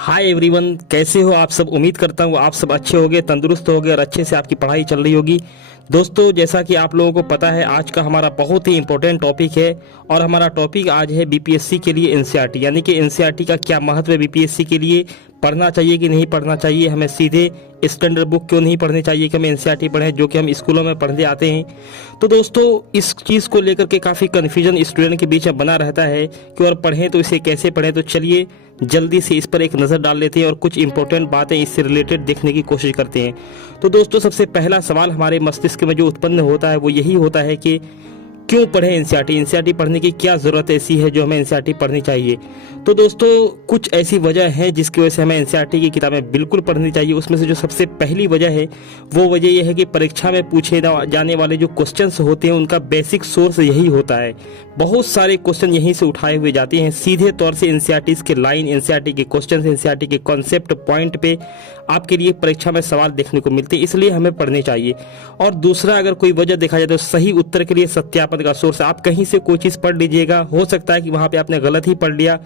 Hi everyone, कैसे हो आप सब। उम्मीद करता हूँ आप सब अच्छे होगे, तंदुरुस्त होगे और अच्छे से आपकी पढ़ाई चल रही होगी। दोस्तों, जैसा कि आप लोगों को पता है, आज का हमारा बहुत ही इंपॉर्टेंट टॉपिक है और हमारा टॉपिक आज है बीपीएससी के लिए एनसीईआरटी, यानी कि एनसीईआरटी का क्या महत्व है बीपीएससी के लिए। पढ़ना चाहिए कि नहीं पढ़ना चाहिए, हमें सीधे स्टैंडर्ड बुक क्यों नहीं पढ़नी चाहिए कि हमें एनसीईआरटी पढ़ें, जो कि हम स्कूलों में पढ़ने आते हैं। तो दोस्तों, इस चीज़ को लेकर के काफ़ी कन्फ्यूजन स्टूडेंट के बीच में बना रहता है कि और पढ़ें तो इसे कैसे पढ़ें। तो चलिए जल्दी से इस पर एक नज़र डाल लेते हैं और कुछ इंपॉर्टेंट बातें इससे रिलेटेड देखने की कोशिश करते हैं। तो दोस्तों, सबसे पहला सवाल हमारे मस्तिष्क में जो उत्पन्न होता है वो यही होता है कि क्यों पढ़ें एनसीईआरटी। एनसीईआरटी पढ़ने की क्या ज़रूरत ऐसी है जो हमें एनसीईआरटी पढ़नी चाहिए। तो दोस्तों, कुछ ऐसी वजह है जिसकी वजह से हमें एनसीईआरटी की किताबें बिल्कुल पढ़नी चाहिए। उसमें से जो सबसे पहली वजह है वो वजह यह है कि परीक्षा में पूछे जाने वाले जो क्वेश्चंस होते हैं उनका बेसिक सोर्स यही होता है। बहुत सारे क्वेश्चन यहीं से उठाए हुए जाते हैं सीधे तौर से। एनसीईआरटी के लाइन, एनसीईआरटी के क्वेश्चन, एनसीईआरटी के कॉन्सेप्ट पॉइंट पे आपके लिए परीक्षा में सवाल देखने को मिलते हैं, इसलिए हमें पढ़ने चाहिए। और दूसरा, अगर कोई वजह देखा जाए तो सही उत्तर के लिए सत्यापन का सोर्स। आप कहीं से कोई चीज़ पढ़ लीजिएगा, हो सकता है कि वहाँ पे आपने गलत ही पढ़ लिया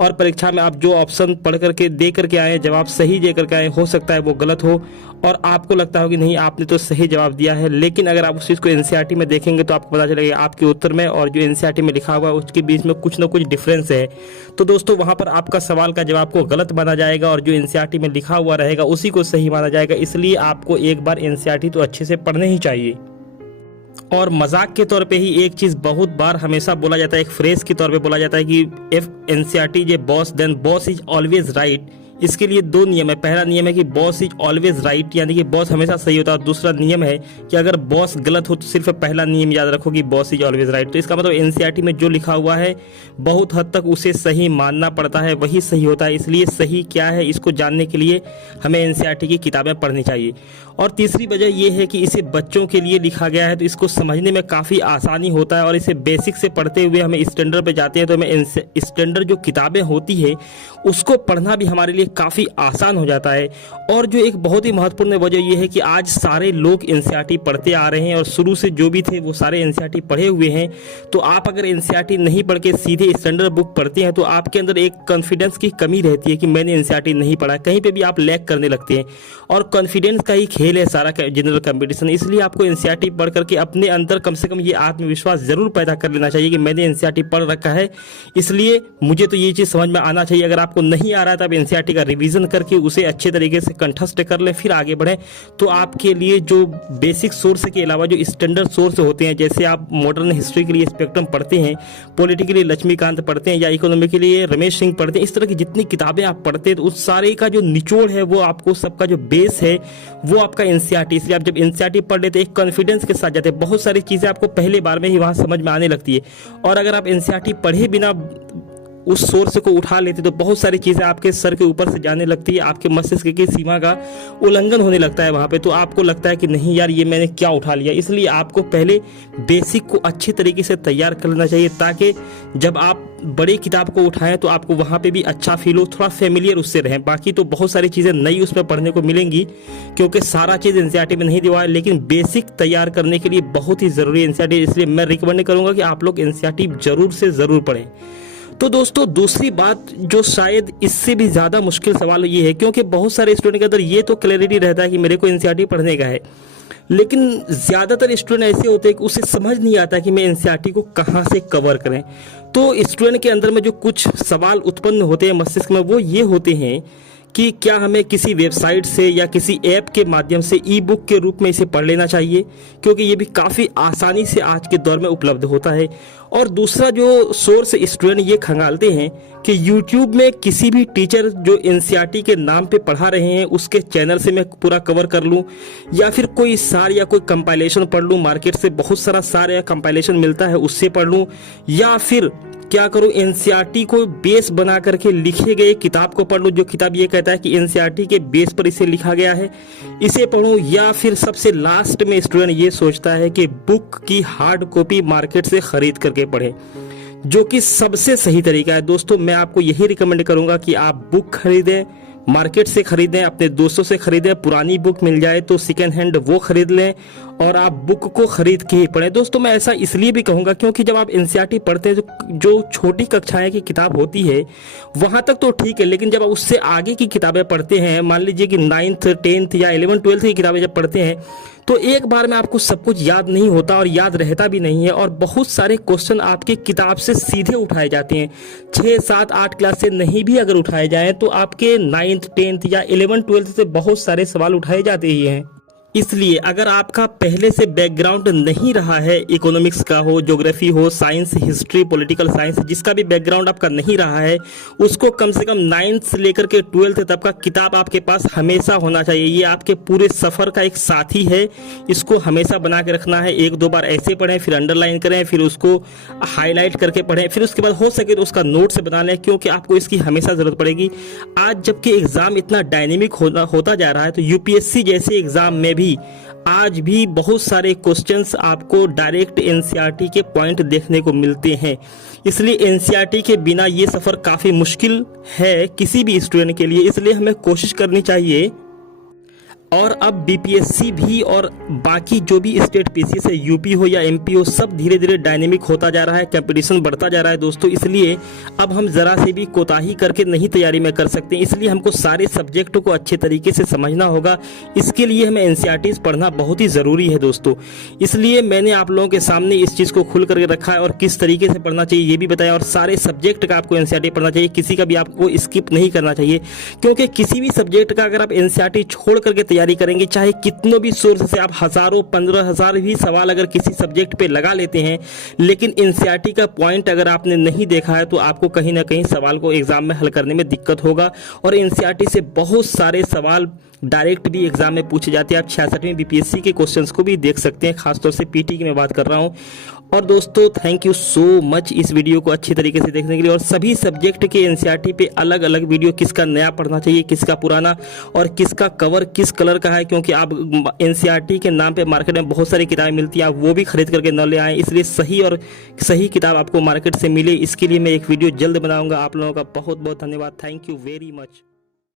और परीक्षा में आप जो ऑप्शन पढ़ करके दे करके आए, जवाब सही दे करके आए, हो सकता है वो गलत हो और आपको लगता हो कि नहीं आपने तो सही जवाब दिया है। लेकिन अगर आप उस चीज़ को एनसीईआरटी में देखेंगे तो आपको पता चलेगा आपके उत्तर में और जो एनसीईआरटी में लिखा हुआ है उसके बीच में कुछ ना कुछ डिफरेंस है। तो दोस्तों, वहाँ पर आपका सवाल का जवाब को गलत माना जाएगा और जो एनसीईआरटी में लिखा हुआ रहेगा उसी को सही माना जाएगा। इसलिए आपको एक बार एनसीईआरटी तो अच्छे से पढ़ने ही चाहिए। और मजाक के तौर पे ही एक चीज़ बहुत बार हमेशा बोला जाता है, एक फ्रेज के तौर पे बोला जाता है कि इफ एनसीईआरटी जे boss then boss is always right. इसके लिए दो नियम है। पहला नियम है कि बॉस इज ऑलवेज राइट, यानी कि बॉस हमेशा सही होता है। और दूसरा नियम है कि अगर बॉस गलत हो तो सिर्फ पहला नियम याद रखो कि बॉस इज ऑलवेज राइट। तो इसका मतलब एनसीईआरटी में जो लिखा हुआ है बहुत हद तक उसे सही मानना पड़ता है, वही सही होता है। इसलिए सही क्या है इसको जानने के लिए हमें एनसीईआरटी की किताबें पढ़नी चाहिए। और तीसरी वजह यह है कि इसे बच्चों के लिए लिखा गया है तो इसको समझने में काफ़ी आसानी होता है। और इसे बेसिक से पढ़ते हुए हमें स्टैंडर्ड पे जाते हैं तो हमें स्टैंडर्ड जो किताबें होती है उसको पढ़ना भी हमारे लिए काफ़ी आसान हो जाता है। और जो एक बहुत ही महत्वपूर्ण वजह यह है कि आज सारे लोग एनसीईआरटी पढ़ते आ रहे हैं और शुरू से जो भी थे वो सारे एनसीईआरटी पढ़े हुए हैं। तो आप अगर एनसीईआरटी नहीं पढ़ के सीधे स्टैंडर्ड बुक पढ़ते हैं तो आपके अंदर एक कॉन्फिडेंस की कमी रहती है कि मैंने एनसीईआरटी नहीं पढ़ा, कहीं पे भी आप लैग करने लगते हैं। और कॉन्फिडेंस का ही खेल है सारा जनरल कंपटीशन। इसलिए आपको एनसीईआरटी पढ़ करके अपने अंदर कम से कम ये आत्मविश्वास जरूर पैदा कर लेना चाहिए कि मैंने एनसीईआरटी पढ़ रखा है, इसलिए मुझे तो ये चीज़ समझ में आना चाहिए। अगर आपको नहीं आ रहा है तो आप एनसीईआरटी का रिवीजन करके उसे अच्छे तरीके से कंठस्थ कर लें, फिर आगे बढ़ें। तो आपके लिए जो बेसिक सोर्स के अलावा जो स्टैंडर्ड सोर्स होते हैं, जैसे आप मॉडर्न हिस्ट्री के लिए स्पेक्ट्रम पढ़ते हैं, पॉलिटी के लिए लक्ष्मीकांत पढ़ते हैं या इकोनॉमी के लिए रमेश सिंह पढ़ते हैं, इस तरह की जितनी किताबें आप पढ़ते हैं तो उस सारे का जो निचोड़ है वो आपको, सबका जो बेस है वो आपका एनसीईआरटी। इसलिए आप जब एनसीईआरटी पढ़ लेते हैं एक कॉन्फिडेंस के साथ जाते हैं, बहुत सारी चीज़ें आपको पहले बार में ही वहाँ समझ में आने लगती है। और अगर आप एनसीईआरटी पढ़े बिना उस सोर्स को उठा लेते तो बहुत सारी चीज़ें आपके सर के ऊपर से जाने लगती है, आपके मस्तिष्क की सीमा का उल्लंघन होने लगता है वहाँ पे। तो आपको लगता है कि नहीं यार ये मैंने क्या उठा लिया। इसलिए आपको पहले बेसिक को अच्छे तरीके से तैयार कर लेना चाहिए ताकि जब आप बड़ी किताब को उठाएं तो आपको वहाँ पे भी अच्छा फील हो, थोड़ा फेमिलियर उससे रहें। बाकी तो बहुत सारी चीज़ें नई उसमें पढ़ने को मिलेंगी क्योंकि सारा चीज़ एनसीईआरटी में नहीं दिया है, लेकिन बेसिक तैयार करने के लिए बहुत ही ज़रूरी है एनसीईआरटी। इसलिए मैं रिकमेंड करूँगा कि आप लोग एनसीईआरटी जरूर से ज़रूर पढ़ें। तो दोस्तों, दूसरी बात जो शायद इससे भी ज़्यादा मुश्किल सवाल ये है, क्योंकि बहुत सारे स्टूडेंट के अंदर ये तो क्लैरिटी रहता है कि मेरे को एनसीईआरटी पढ़ने का है, लेकिन ज़्यादातर स्टूडेंट ऐसे होते हैं कि उसे समझ नहीं आता कि मैं एनसीईआरटी को कहाँ से कवर करें। तो स्टूडेंट के अंदर में जो कुछ सवाल उत्पन्न होते हैं मस्तिष्क में वो ये होते हैं कि क्या हमें किसी वेबसाइट से या किसी ऐप के माध्यम से ई बुक के रूप में इसे पढ़ लेना चाहिए, क्योंकि ये भी काफ़ी आसानी से आज के दौर में उपलब्ध होता है। और दूसरा जो सोर्स स्टूडेंट ये खंगालते हैं कि यूट्यूब में किसी भी टीचर जो एनसीईआरटी के नाम पे पढ़ा रहे हैं उसके चैनल से मैं पूरा कवर कर लूँ, या फिर कोई सार या कोई कंपाइलेशन पढ़ लूँ, मार्केट से बहुत सारा सार या कंपाइलेशन मिलता है उससे पढ़ लूँ, या फिर क्या करूं एनसीईआरटी को बेस बना करके लिखे गए किताब को पढ़ लूं जो किताब ये कहता है कि एनसीईआरटी के बेस पर इसे लिखा गया है, इसे पढ़ूं, या फिर सबसे लास्ट में स्टूडेंट ये सोचता है कि बुक की हार्ड कॉपी मार्केट से खरीद करके पढ़े, जो कि सबसे सही तरीका है। दोस्तों, मैं आपको यही रिकमेंड करूंगा कि आप बुक खरीदें, मार्केट से खरीदें, अपने दोस्तों से खरीदें, पुरानी बुक मिल जाए तो सेकेंड हैंड वो खरीद लें और आप बुक को खरीद के ही पढ़ें। दोस्तों मैं ऐसा इसलिए भी कहूँगा क्योंकि जब आप एनसीईआरटी पढ़ते हैं जो छोटी कक्षाएं की किताब होती है वहाँ तक तो ठीक है, लेकिन जब आप उससे आगे की किताबें पढ़ते हैं, मान लीजिए कि 9th 10th या 11th 12th की किताबें जब पढ़ते हैं तो एक बार में आपको सब कुछ याद नहीं होता और याद रहता भी नहीं है, और बहुत सारे क्वेश्चन आपके किताब से सीधे उठाए जाते हैं। 6 7 8 क्लास से नहीं भी अगर उठाए जाएँ तो आपके 9th 10th या 11th 12th से बहुत सारे सवाल उठाए जाते ही हैं। इसलिए अगर आपका पहले से बैकग्राउंड नहीं रहा है, इकोनॉमिक्स का हो, ज्योग्राफी हो, साइंस, हिस्ट्री, पॉलिटिकल साइंस, जिसका भी बैकग्राउंड आपका नहीं रहा है, उसको कम से कम 9th से लेकर के 12th तक का किताब आपके पास हमेशा होना चाहिए। ये आपके पूरे सफ़र का एक साथी है, इसको हमेशा बना के रखना है। 1-2 बार ऐसे पढ़ें, फिर अंडरलाइन करें, फिर उसको हाईलाइट करके पढ़ें, फिर उसके बाद हो सके तो उसका नोट से बना लें, क्योंकि आपको इसकी हमेशा ज़रूरत पड़ेगी। आज जबकि एग्ज़ाम इतना डायनेमिक होता जा रहा है, तो यूपीएससी जैसे एग्ज़ाम में भी आज भी बहुत सारे क्वेश्चंस आपको डायरेक्ट एनसीईआरटी के पॉइंट देखने को मिलते हैं। इसलिए एनसीईआरटी के बिना ये सफ़र काफ़ी मुश्किल है किसी भी स्टूडेंट के लिए, इसलिए हमें कोशिश करनी चाहिए। और अब बीपीएससी भी और बाकी जो भी स्टेट पीसीएस है, यूपी हो या एमपी हो, सब धीरे धीरे डायनेमिक होता जा रहा है, कंपटीशन बढ़ता जा रहा है दोस्तों। इसलिए अब हम ज़रा से भी कोताही करके नहीं तैयारी में कर सकते, इसलिए हमको सारे सब्जेक्टों को अच्छे तरीके से समझना होगा। इसके लिए हमें एनसीईआरटी पढ़ना बहुत ही ज़रूरी है दोस्तों। इसलिए मैंने आप लोगों के सामने इस चीज़ को खुल करके रखा है और किस तरीके से पढ़ना चाहिए ये भी बताया, और सारे सब्जेक्ट का आपको एनसीईआरटी पढ़ना चाहिए, किसी का भी आपको स्किप नहीं करना चाहिए। क्योंकि किसी भी सब्जेक्ट का अगर आप एनसीईआरटी छोड़ करके तैयारी करेंगे, चाहे कितनों भी सोर्स से आप हजारों 15,000 भी सवाल अगर किसी सब्जेक्ट पे लगा लेते हैं, लेकिन एनसीईआरटी का पॉइंट अगर आपने नहीं देखा है तो आपको कहीं ना कहीं सवाल को एग्जाम में हल करने में दिक्कत होगा। और एनसीईआरटी से बहुत सारे सवाल डायरेक्ट भी एग्जाम में पूछे जाते हैं। आप 66वें बीपीएससी के क्वेश्चंस को भी देख सकते हैं, खासतौर से पीटी की मैं बात कर रहा हूं। और दोस्तों थैंक यू सो मच इस वीडियो को अच्छी तरीके से देखने के लिए। और सभी सब्जेक्ट के एनसीईआरटी पे अलग अलग वीडियो, किसका नया पढ़ना चाहिए, किसका पुराना, और किसका कवर किस कलर का है, क्योंकि आप एनसीईआरटी के नाम पे मार्केट में बहुत सारी किताबें मिलती हैं, आप वो भी खरीद करके न ले आएँ। इसलिए सही किताब आपको मार्केट से मिले, इसके लिए मैं एक वीडियो जल्द बनाऊंगा। आप लोगों का बहुत बहुत धन्यवाद। Thank you very much.